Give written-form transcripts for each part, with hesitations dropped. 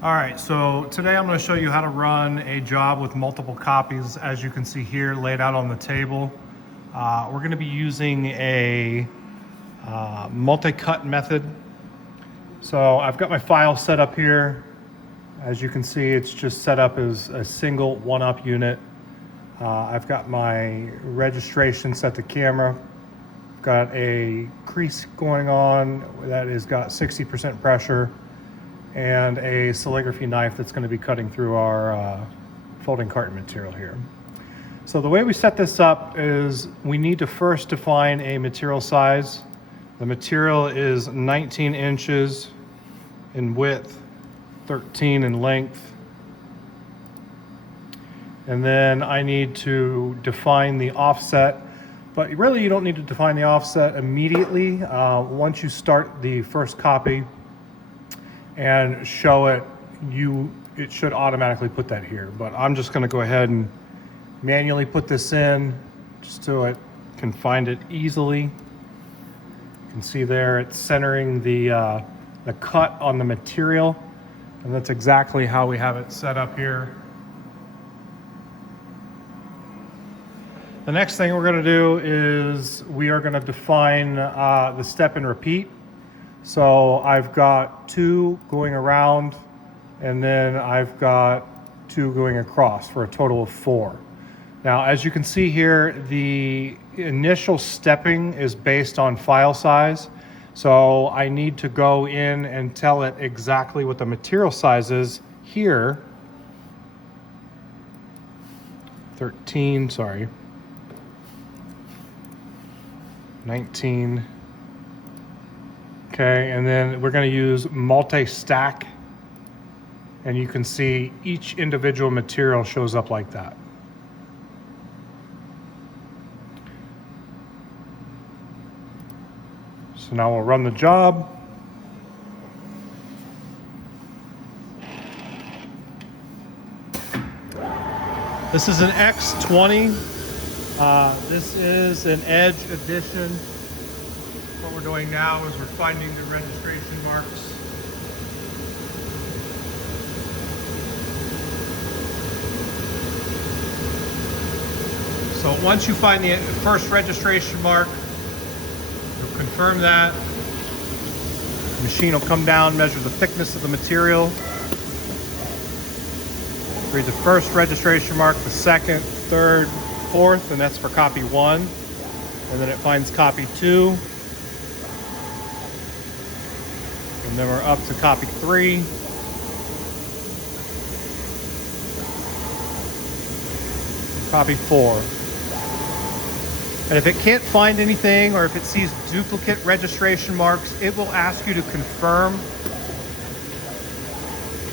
All right, so today I'm going to show you how to run a job with multiple copies, as you can see here laid out on the table. We're going to be using a multi-cut method. So I've got my file set up here. As you can see, it's just set up as a single one-up unit. I've got my registration set to camera. I've got a crease going on that has got 60% pressure, and a calligraphy knife that's going to be cutting through our folding carton material here. So the way we set this up is we need to first define a material size. The material is 19 inches in width, 13 in length. And then I need to define the offset, but really you don't need to define the offset immediately. Once you start the first copy and show it, it should automatically put that here. But I'm just going to go ahead and manually put this in just so it can find it easily. You can see there it's centering the cut on the material, and that's exactly how we have it set up here. The next thing we're going to do is we are going to define the step and repeat. So I've got 2 going around, and then I've got 2 going across for a total of 4. Now, as you can see here, the initial stepping is based on file size. So I need to go in and tell it exactly what the material size is here. 13, sorry. 19. Okay, and then we're going to use multi-stack, and you can see each individual material shows up like that. So now we'll run the job. This is an X20. This is an Edge edition. What we're doing now is we're finding the registration marks. So once you find the first registration mark, you'll confirm that. The machine will come down, measure the thickness of the material. Read the first registration mark, the second, third, fourth, and that's for copy 1. And then it finds copy 2. And then we're up to copy 3. Copy 4. And if it can't find anything, or if it sees duplicate registration marks, it will ask you to confirm.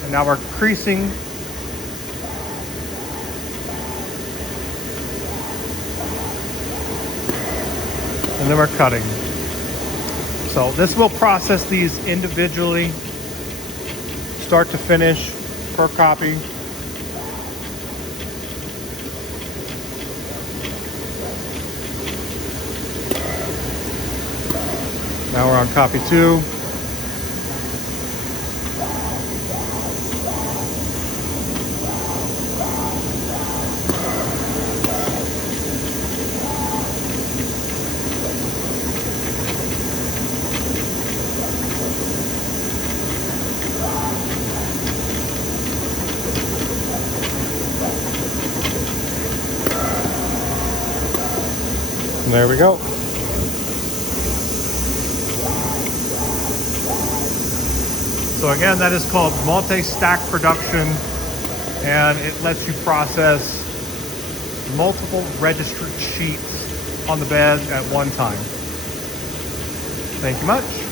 And now we're creasing. And then we're cutting. So this will process these individually, start to finish, per copy. Now we're on copy 2. And there we go. So again, that is called multi-stack production, and it lets you process multiple registered sheets on the bed at one time. Thank you much.